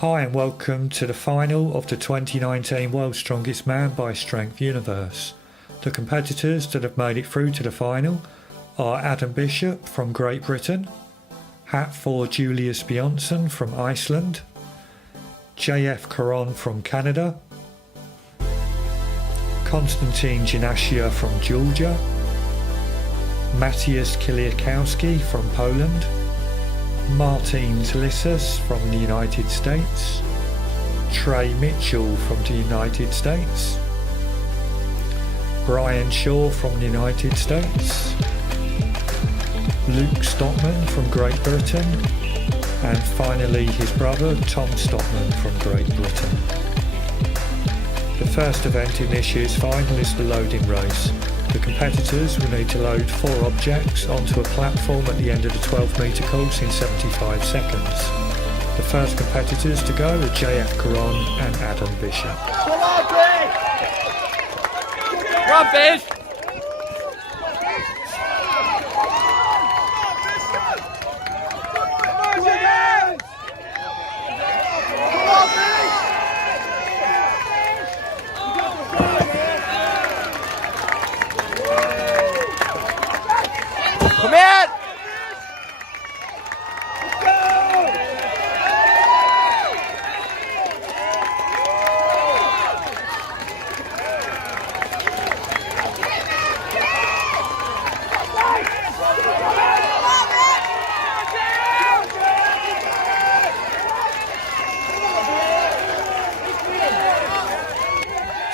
Hi and welcome to the final of the 2019 World's Strongest Man by Strength Universe. The competitors that have made it through to the final are Adam Bishop from Great Britain, hat for Julius Bjornsson from Iceland, JF Caron from Canada, Konstantin Ginaszia from Georgia, Maciej Kiliakowski from Poland, Martin Zlisas from the United States, Trey Mitchell from the United States, Brian Shaw from the United States, Luke Stockman from Great Britain, and finally his brother Tom Stockman from Great Britain. The first event in this year's final is the loading race. The competitors will need to load 4 objects onto a platform at the end of the 12-metre course in 75 seconds. The first competitors to go are JF Caron and Adam Bishop. Come on, Fish! Come on, Fish! Come in!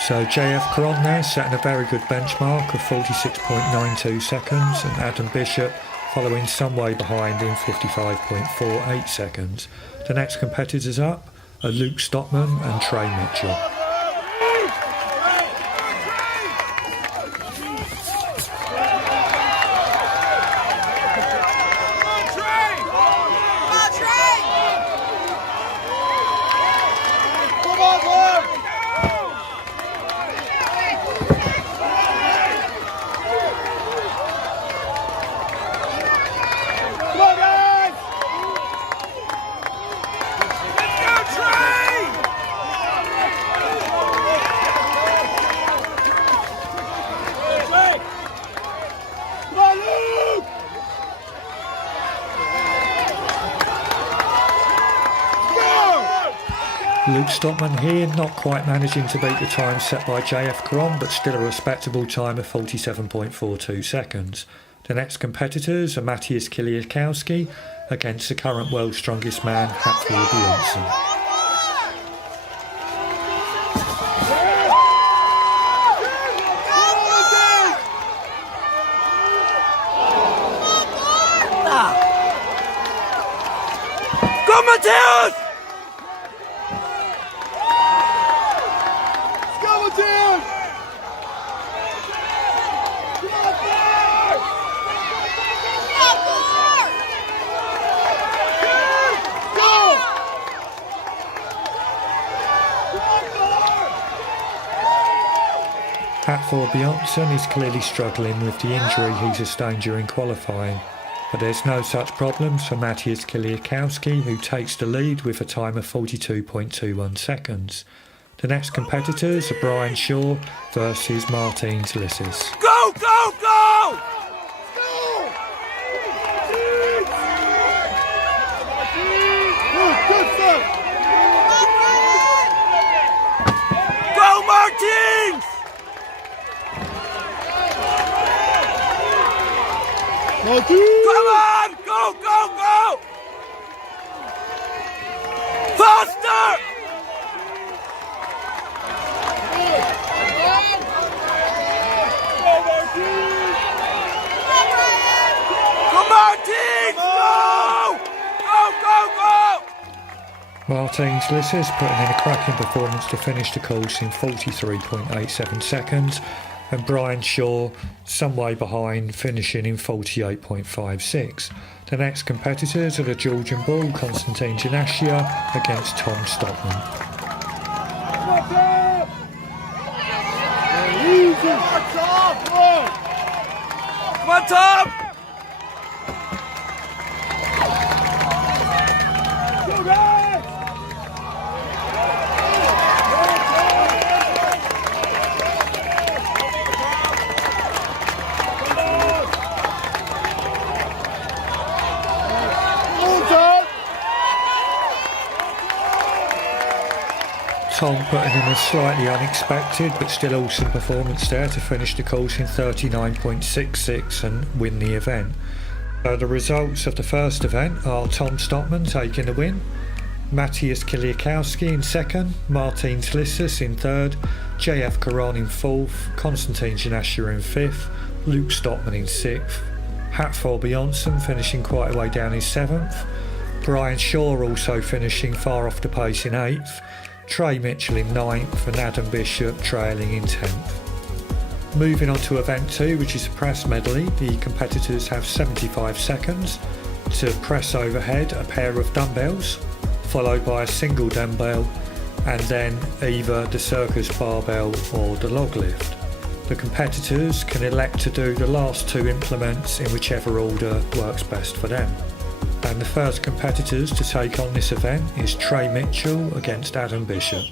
So JF Caron there setting a very good benchmark of 46.92 seconds, and Adam Bishop following some way behind in 55.48 seconds. The next competitors up are Luke Stockman and Trey Mitchell. Luke Stockman here not quite managing to beat the time set by JF Caron, but still a respectable time of 47.42 seconds. The next competitors are Maciej Kiliakowski against the current world's strongest man, Hatfield Bjornsson. Go, Matheus! Hatfield Bjornsson is clearly struggling with the injury he sustained during qualifying, but there's no such problems for Maciej Kiliakowski, who takes the lead with a time of 42.21 seconds. The next competitors are Brian Shaw versus Martin Zlisas. Go, go, go! Go, Martin! Come on! Go, go, go! Faster! Go, Martin! Go! Go, go, go! Martin Zlisas putting in a cracking performance to finish the course in 43.87 seconds, and Brian Shaw some way behind, finishing in 48.56. The next competitors are the Georgian Bull, Konstantin Ginaszia against Tom Stockman. Come on, Tom! Tom putting in a slightly unexpected but still awesome performance there to finish the course in 39.66 and win the event. So the results of the first event are Tom Stockman taking the win, Matthias Kiliakowski in second, Martin Slissus in third, JF Caron in fourth, Konstantin Janassia in fifth, Luke Stockman in sixth, Hatfield Bjornsson finishing quite a way down in seventh, Brian Shaw also finishing far off the pace in eighth, Trey Mitchell in ninth and Adam Bishop trailing in 10th. Moving on to event 2, which is a press medley, the competitors have 75 seconds to press overhead a pair of dumbbells, followed by a single dumbbell, and then either the circus barbell or the log lift. The competitors can elect to do the last 2 implements in whichever order works best for them. And the first competitors to take on this event is Trey Mitchell against Adam Bishop.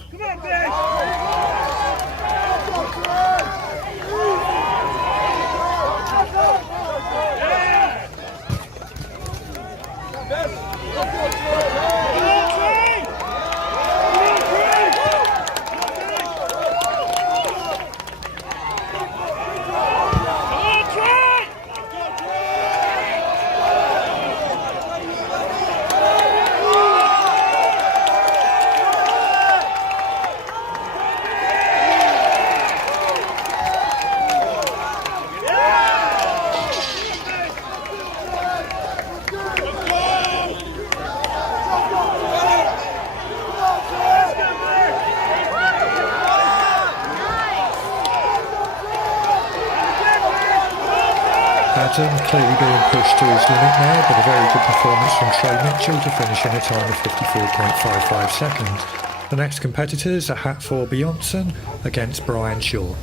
Adam clearly being pushed to his limit there, but a very good performance from Trey Mitchell to finish in a time of 54.55 seconds. The next competitors are Hatfield Bjornsson against Brian Shaw.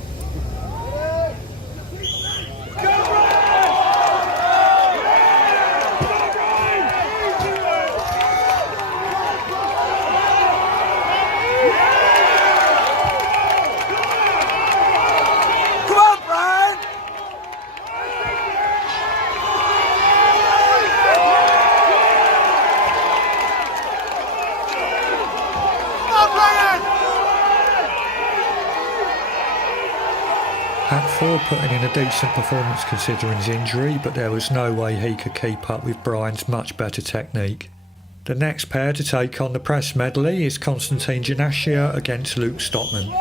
Hatfield putting in a decent performance considering his injury, but there was no way he could keep up with Brian's much better technique. The next pair to take on the press medley is Konstantin Janassia against Luke Stockman.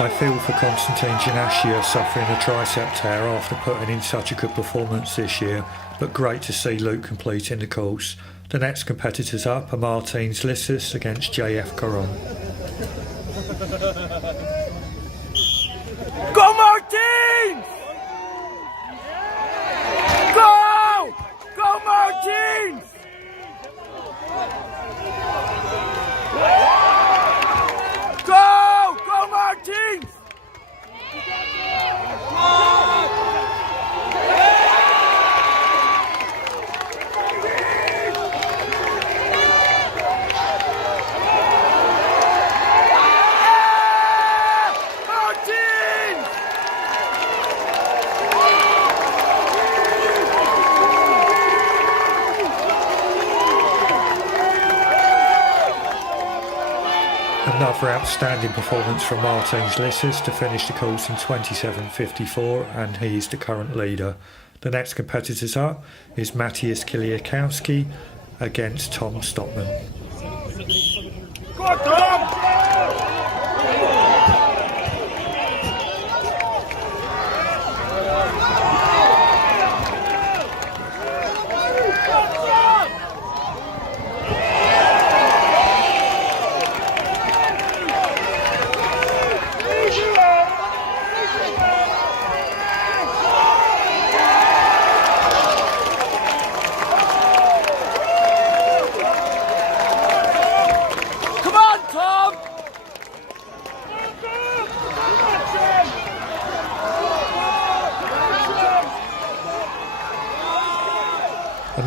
I feel for Konstantin Janassia suffering a tricep tear after putting in such a good performance this year, but great to see Luke completing the course. The next competitors up are Martin Slissus against JF Caron. Go Martins! Go! Go Martins! Go! Go Martins! Another outstanding performance from Martin Slissus to finish the course in 27.54, and he's the current leader. The next competitors up is Matthias Kiliakowski against Tom Stockman. Go on, Tom!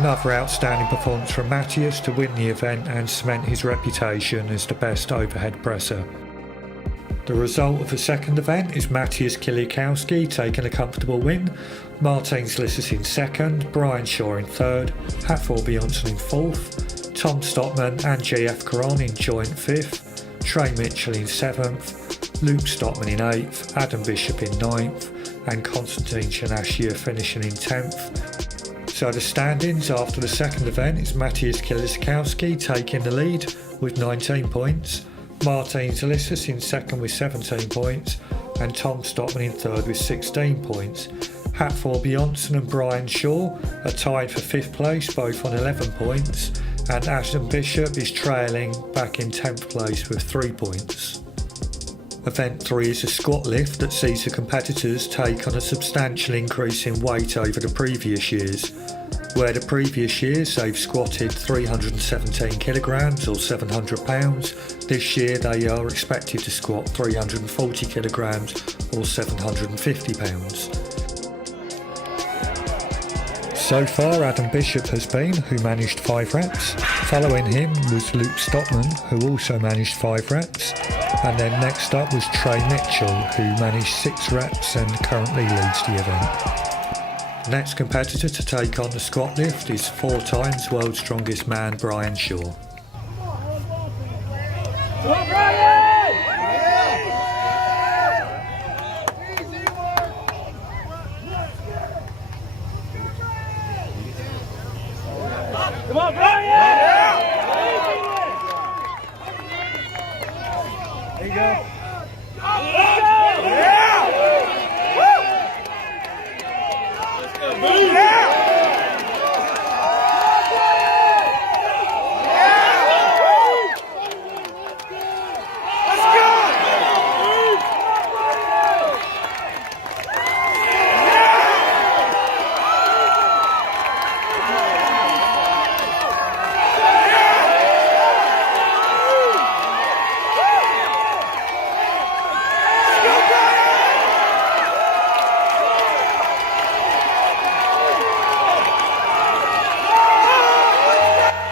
another outstanding performance from Matthias to win the event and cement his reputation as the best overhead presser. The result of the second event is Matthias Kiliakowski taking a comfortable win, Martin Zlissis in second, Brian Shaw in third, Hatfield Bjornsson in fourth, Tom Stockman and JF Caron in joint fifth, Trey Mitchell in seventh, Luke Stockman in eighth, Adam Bishop in ninth, and Konstantin Chanashia finishing in 10th. So the standings after the second event is Matthias Kiliakowski taking the lead with 19 points, Martin Zlissis in second with 17 points, and Tom Stockman in third with 16 points. Hatfield Bjornsson and Brian Shaw are tied for fifth place, both on 11 points, and Adam Bishop is trailing back in 10th place with 3 points. Event 3 is a squat lift that sees the competitors take on a substantial increase in weight over the previous years. Where the previous years they've squatted 317 kilograms or 700 pounds, this year they are expected to squat 340 kilograms or 750 pounds. So far Adam Bishop has been, who managed 5 reps. Following him was Luke Stockman, who also managed 5 reps. And then next up was Trey Mitchell, who managed 6 reps and currently leads the event. The next competitor to take on the squat lift is 4 times world's strongest man Brian Shaw. Come on, Brian! Come on, Brian! There you go.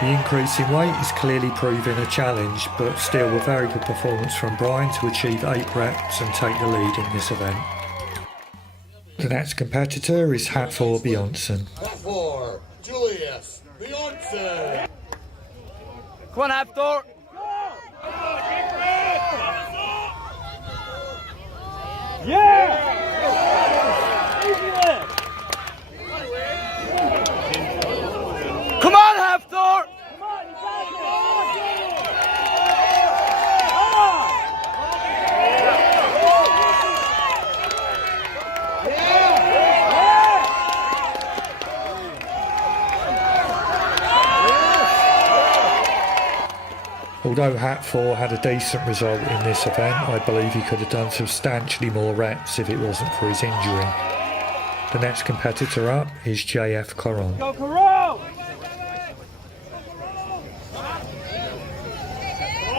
The increase in weight is clearly proving a challenge, but still a very good performance from Brian to achieve 8 reps and take the lead in this event. The next competitor is Hatfield Bjornsson. For Julius Bjornsson. Come on, Hafthor! Yeah! Come on, Hafthor! Although Hatfield had a decent result in this event, I believe he could have done substantially more reps if it wasn't for his injury. The next competitor up is JF Caron. Go, Caron!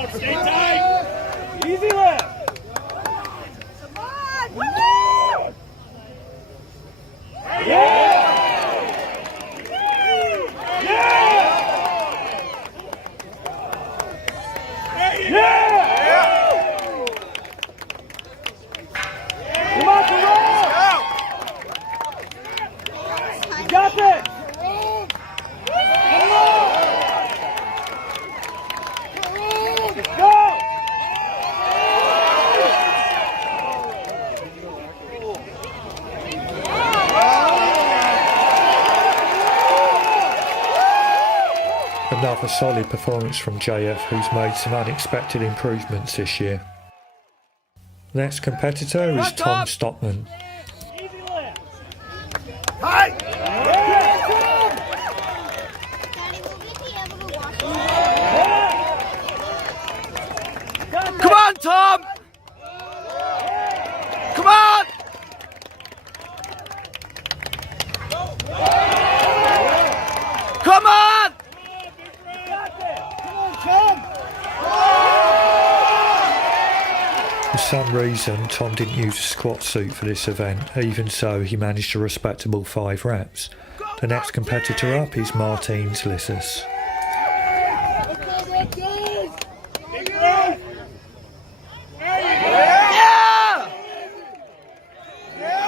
Stay tight! Easy left! Come on! Woo! Yeah! Yeah! Yeah! Come on, Caron! You got this! Come on! Go! Another solid performance from JF, who's made some unexpected improvements this year. Next competitor is Tom Stockman. Easy lift! Hi! Come on, Tom! Come on! Come on! For some reason, Tom didn't use a squat suit for this event. Even so, he managed a respectable 5 reps. The next competitor up is Martin Lissus. Yeah!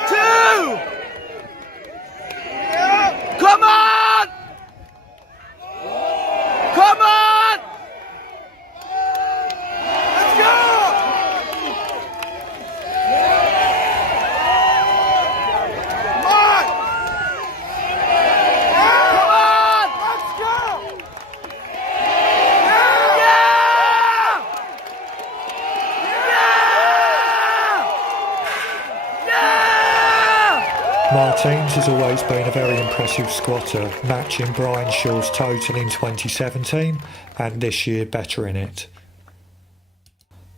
2! Come on! Come on! Let's go! Come on! Come on! Let's go! Martins has always been a very impressive squatter, matching Brian Shaw's total in 2017 and this year bettering it.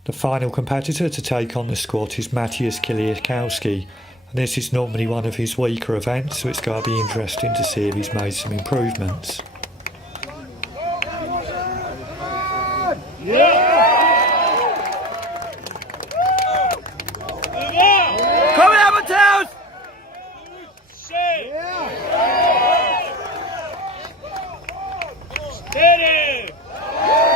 The final competitor to take on the squat is Matthias Kiliakowski, and this is normally one of his weaker events, so it's going to be interesting to see if he's made some improvements. Come here, Mateus! Steady! Good!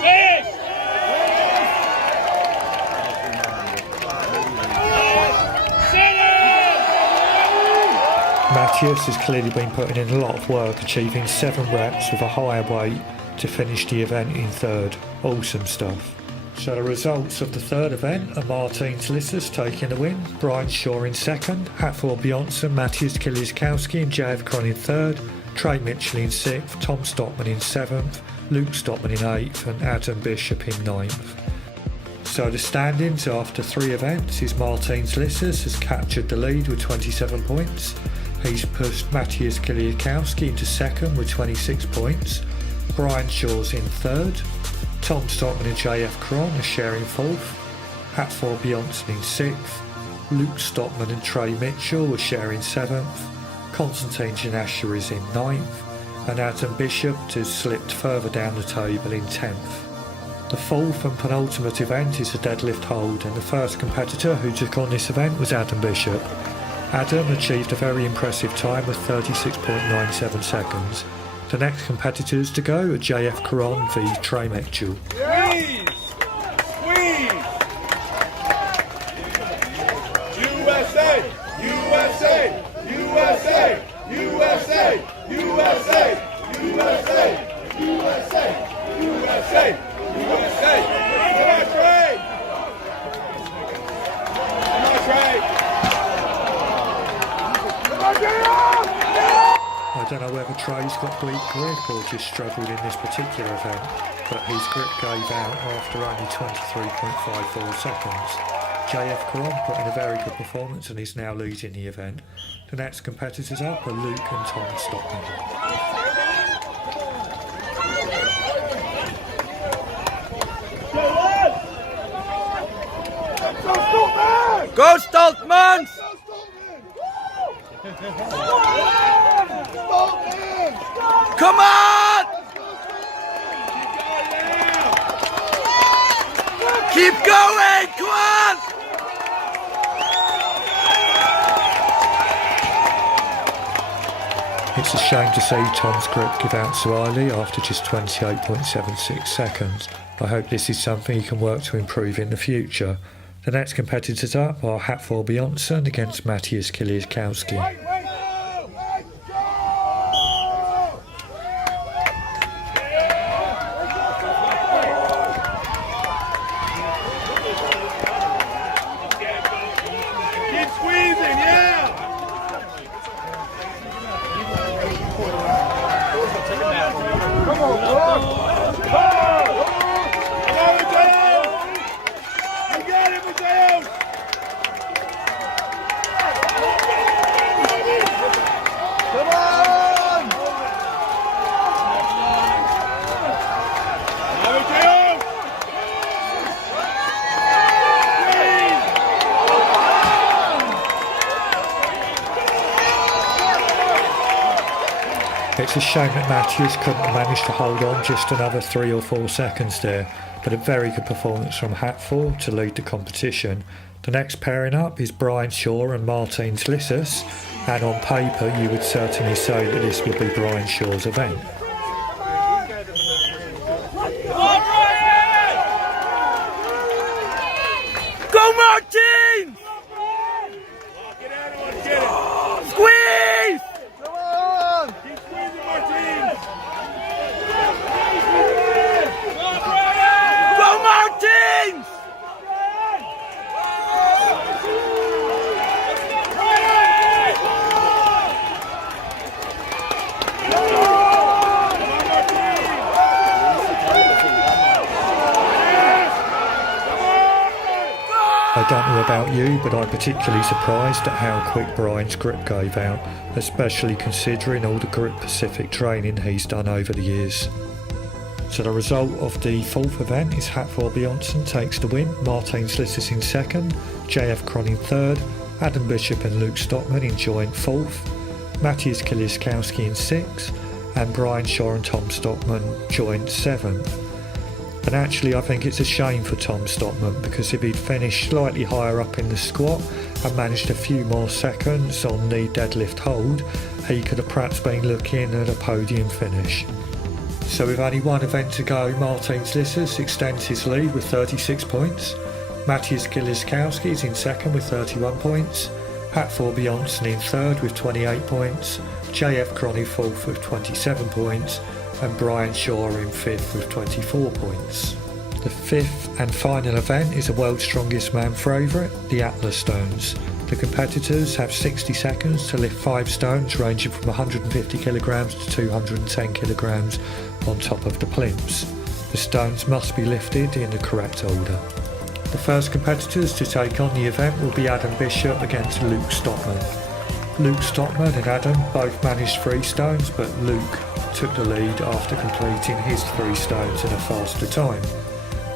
Six! Matthias has clearly been putting in a lot of work, achieving 7 reps with a higher weight to finish the event in third. Awesome stuff. So the results of the third event are Martin Lissus taking the win, Brian Shaw in second, Hatfield Bjornsson, Matthias Kiliakowski and JF Cron in third, Trey Mitchell in sixth, Tom Stockman in seventh, Luke Stockman in eighth and Adam Bishop in ninth. So the standings after 3 events is Martin Lissus has captured the lead with 27 points. He's pushed Matthias Kiliakowski into second with 26 points. Brian Shaw's in third. Tom Stockman and JF Cron are sharing fourth. Hatfield Bjornsson in sixth. Luke Stockman and Trey Mitchell are sharing seventh. Konstantin Janasha is in ninth. And Adam Bishop has slipped further down the table in 10th. The fourth and penultimate event is a deadlift hold, and the first competitor who took on this event was Adam Bishop. Adam achieved a very impressive time of 36.97 seconds. The next competitors to go are JF Caron v Trey Mitchell. Squeeze! Squeeze! USA! USA! USA! USA! USA! USA! USA! USA! USA! Come on, Trey! Come on, Trey! Come on, Trey! I don't know whether Trey's got weak grip or just struggled in this particular event, but his grip gave out after only 23.54 seconds. JF Caron put in a very good performance and is now leading the event. The next competitors up are Luke and Tom Stockman. Go Stoltman! Come on! Keep going! Come on! It's a shame to see Tom's grip give out so early after just 28.76 seconds. I hope this is something he can work to improve in the future. The next competitors up are Hatfield Bjornsson against Matthias Kiliakowski. Keep squeezing, yeah! Come on, Mateus! You got it, Mateus! Come on! Mateus! It's a shame that Matthias couldn't manage to hold on just another 3 or 4 seconds there. but a very good performance from Hatfield to lead the competition. The next pairing up is Brian Shaw and Martin Zlissus, and on paper you would certainly say that this would be Brian Shaw's event. Go Martin! Get out of it, get it. Squeeze! Come on! Keep squeezing, Martin. Go Martins! I don't know about you, but I'm particularly surprised at how quick Brian's grip gave out, especially considering all the grip Pacific training he's done over the years. So the result of the fourth event is Hatfield Bjornsson takes the win, Martin Zlissus in second, JF Kron in third, Adam Bishop and Luke Stockman in joint fourth, Matthias Kiliskowski in sixth, and Brian Shaw and Tom Stockman joint seventh. And actually I think it's a shame for Tom Stockman, because if he'd finished slightly higher up in the squat and managed a few more seconds on the deadlift hold, he could have perhaps been looking at a podium finish. So with only one event to go, Martin Zlissus extends his lead with 36 points, Matthias Kiliskowski is in second with 31 points, Hatfield Bjornsson in third with 28 points, JF Kron in fourth with 27 points, and Brian Shaw in fifth with 24 points. The fifth and final event is a World's Strongest Man favourite, the Atlas Stones. The competitors have 60 seconds to lift 5 stones ranging from 150 kilograms to 210 kilograms on top of the plinths. The stones must be lifted in the correct order. The first competitors to take on the event will be Adam Bishop against Luke Stockman. Luke Stockman and Adam both managed 3 stones, but Luke took the lead after completing his 3 stones in a faster time.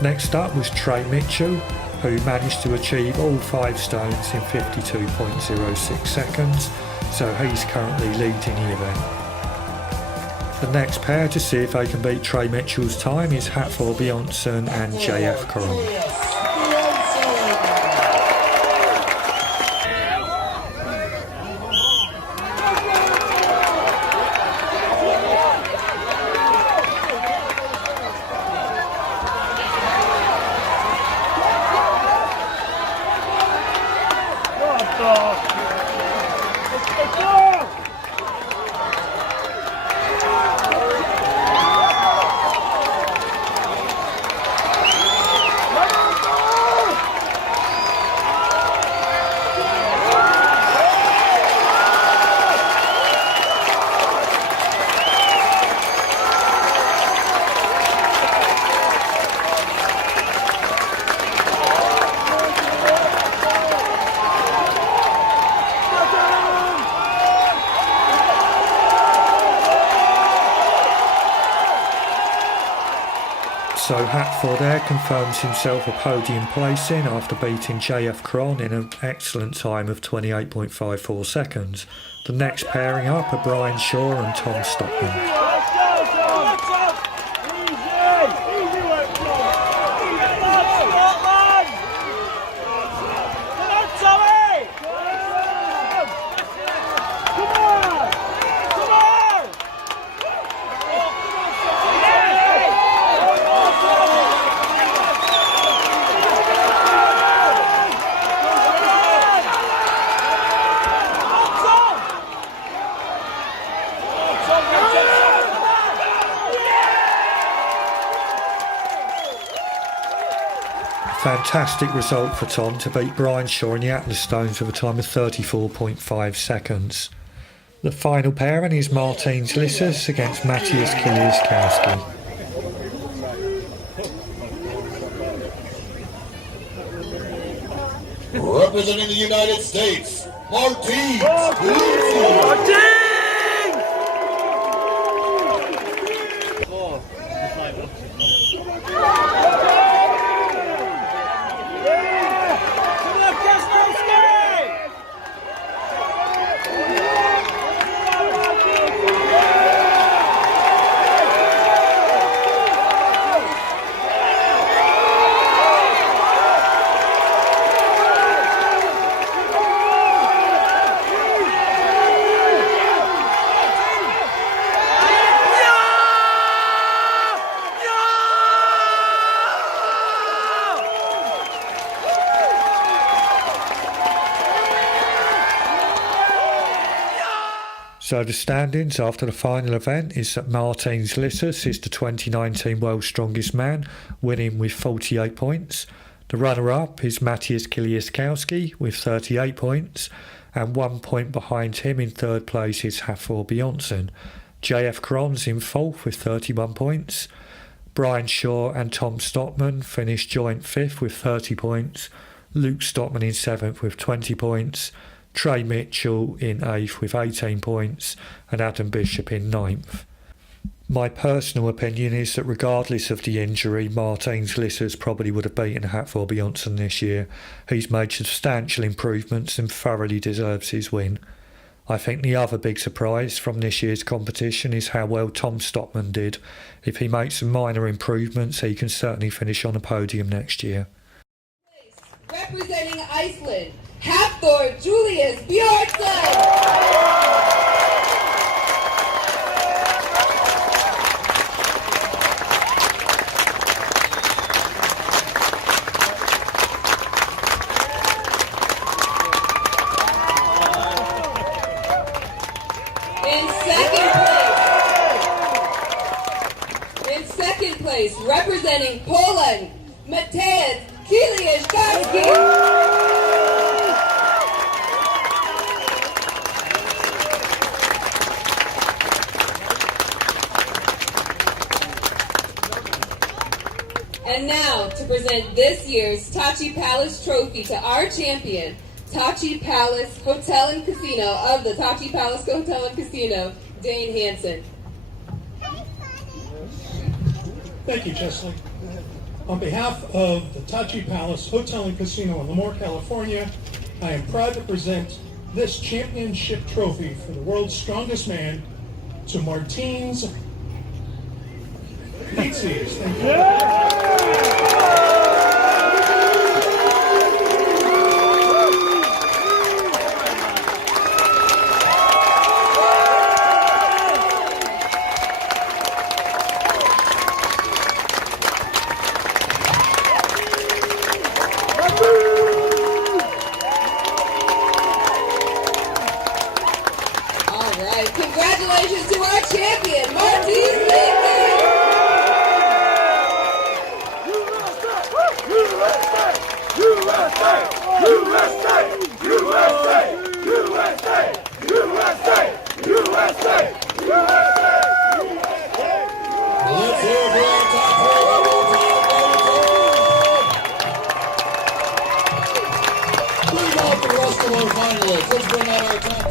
Next up was Trey Mitchell, who managed to achieve all 5 stones in 52.06 seconds, so he's currently leading the event. The next pair to see if they can beat Trey Mitchell's time is Hatfield Bjornsson and JF Kron. So Hatfield there confirms himself a podium placing after beating JF Kron in an excellent time of 28.54 seconds. The next pairing up are Brian Shaw and Tom Stockman. Fantastic result for Tom to beat Brian Shaw in the Atlas Stones with a time of 34.5 seconds. The final pairing is Martin Zlissus against Matthias Kiliskowski. Representing the United States, Martin. So the standings after the final event is that Martins Lissus is the 2019 World's Strongest Man, winning with 48 points. The runner-up is Matthias Kiliaskowski with 38 points, and 1 point behind him in third place is Hafthor Bjornsson. JF Kron's in fourth with 31 points. Brian Shaw and Tom Stockman finished joint fifth with 30 points. Luke Stockman in seventh with 20 points. Trey Mitchell in eighth with 18 points, and Adam Bishop in ninth. My personal opinion is that regardless of the injury, Martins Lissus probably would have beaten Hafthor Bjornsson this year. He's made substantial improvements and thoroughly deserves his win. I think the other big surprise from this year's competition is how well Tom Stockman did. If he makes some minor improvements, he can certainly finish on a podium next year. Representing Iceland, Hafthor Julius Bjornsson. In second place, representing Poland, Mateusz Kiliaskowski. And now, to present this year's Tachi Palace Trophy to our champion, Tachi Palace Hotel and Casino of the Tachi Palace Hotel and Casino, Dane Hansen. Thank you, Chesley. On behalf of the Tachi Palace Hotel and Casino in Lemoore, California, I am proud to present this championship trophy for the world's strongest man to Martins Lissus. Thank you. Congratulations to our champion, Martins Lissus! Let's hear it for our top four one more time. Bring out the rest of our finalists. Let's bring out our top